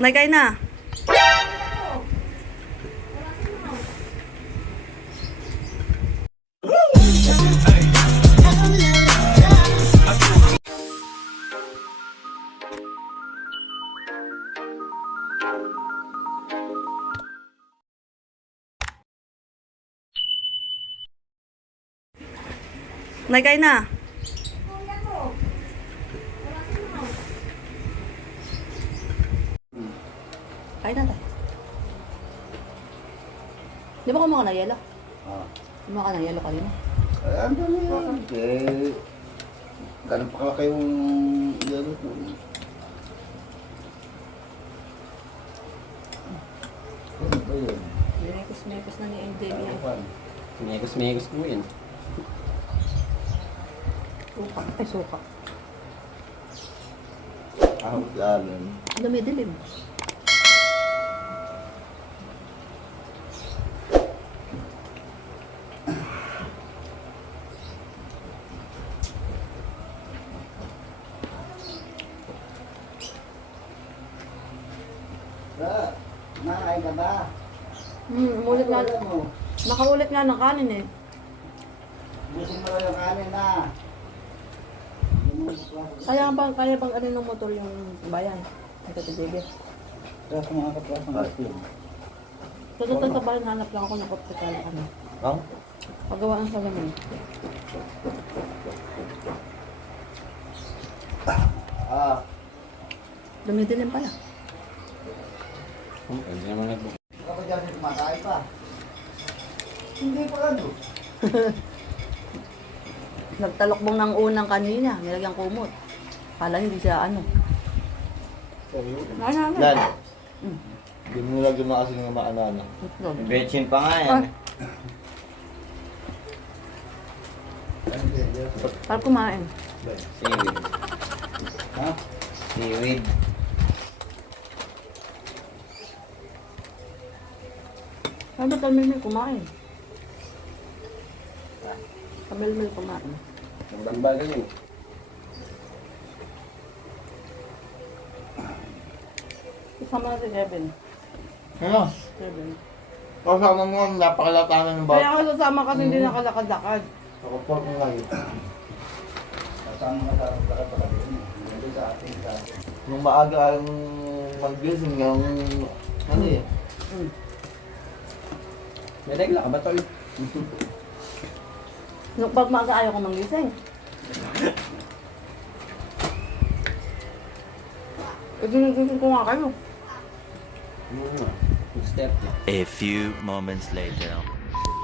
Naikay na. Naikay na. Kain na tayo. Di ba kumuha ka ng yelo? Ah. Kumuha ka ng yelo kanina. Ay, ano na yan? Eh, ganun pa kalaki yung yelo ko. Ano ba yun? Mekos na ni MJB yan. Mekos po yan. Suka. Ay, suka. Ah, lalim. Dumidilim. Ba, nakain ka ba? Umulit nga. Ano mo? Nakaulit nga ng kanin eh. Busin mo lang yung kanin na. Kaya bang ano ng motor yung bayan? Ito titigil. Kaya sa mga kaprasang asin. So, sa bayan, hanap lang ako ng koptikal. Ano? Ang? Pagawaan sa lamin. Ah, Dumidilim pala. Hindi naman nagbukas. kapag dyan kumakain pa. Hindi pa ano. Nagtalokbong ng unang kanina. Nilagyan kumot. Kala hindi siya ano. Ano? Lan. Hindi mo nilagyan na kasi ng maanana. Itlog. Betchin pa nga yan. Para kumain. Seaweed. Ha? Seaweed. Ano ba kamilmil kumain? Kamilmil kumain. Ang bambaga yun. Isama na si Kevin. Ano? Kevin. Kasama mo ang napakalatanan ng Kaya bata. ako sasama kasi hindi nakalakad-lakad. Ako po kung ngayon. Kasama ka sa lakad-lakad yun. Hindi sa atin. Nung maaga ang mag-gising yung ano eh. May regla ka ba, tol? Nung pag maaga ayaw ko mangising. Eh, ginigising ko nga kayo. Step na. A few moments later.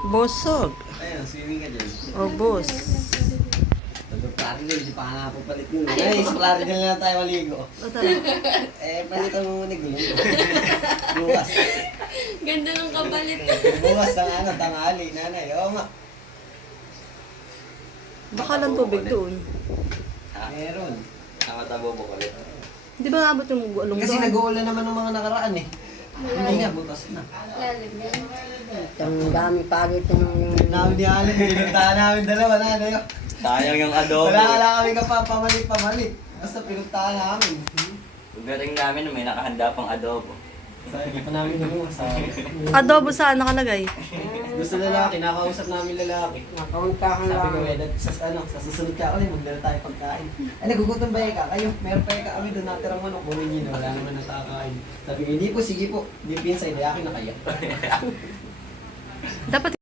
Busog. Ayun, swimming ka dyan. O bus. Claridel, di pa nga papalit yun. Ay, sa Claridel na tayo maligo. Palitan mo muna gulo. Bukas. Ganda ng kapalit. Bukas ng ano, tanghali, nanay. Oo nga. Baka lang tubig doon. Meron. Ang matabo po ulit. Di ba naabot yung gulong Kasi doon? nag-uulan naman ng mga nakaraan eh. Hindi nga, butas na. Lalim yun. Ang dami pagit yung... Namin ni Alin, pinuntahan namin dalawa na ano yun. Sayang yung adobo. Wala kami pamalit. Basta pinuntahan namin. Pagdating namin, may nakahanda pang adobo. Sabi pa namin yung sa Adobo saan nakalagay? gusto lalaki, nakausap namin lalaki. Nakauntahan Sabi ko, lang. sa susunod ka ulit, magdala tayo pagkain. Ay, nagugutom ba ka? Kayo, meron pa ka kami doon natirang manok. Kunin niyo na, wala naman nakakain. Sabi ko, hindi po, sige po. Hindi pinsay, di akin na kaya. Dapat